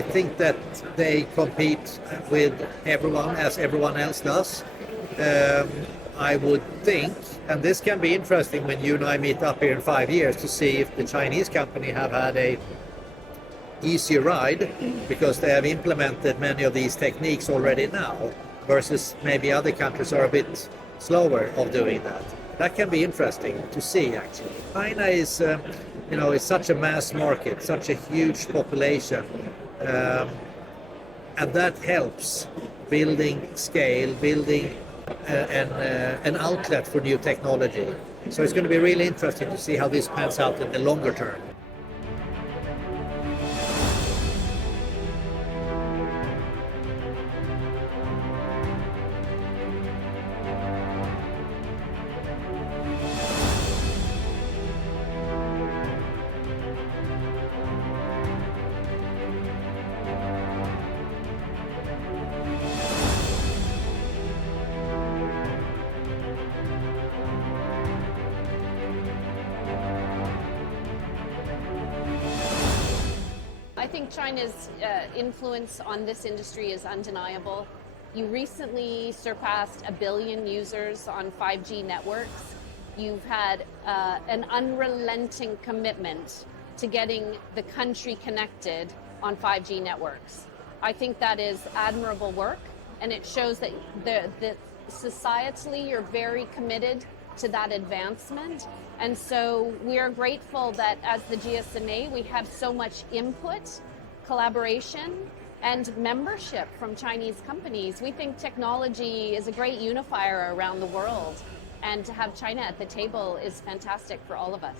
I think that they compete with everyone as everyone else does. I would think, and this can be interesting when you and I meet up here in 5 years to see if the Chinese company have had a easier ride because they have implemented many of these techniques already now versus maybe other countries are a bit slower of doing that. That can be interesting to see actually. China is, is such a mass market, such a huge population, and that helps building scale, building an outlet for new technology. So it's going to be really interesting to see how this pans out in the longer term. I think China's influence on this industry is undeniable. You recently surpassed 1 billion users on 5G networks. You've had an unrelenting commitment to getting the country connected on 5G networks. I think that is admirable work, and it shows that societally you're very committed to that advancement. And so we are grateful that as the GSMA, we have so much input, collaboration, and membership from Chinese companies. We think technology is a great unifier around the world, and to have China at the table is fantastic for all of us.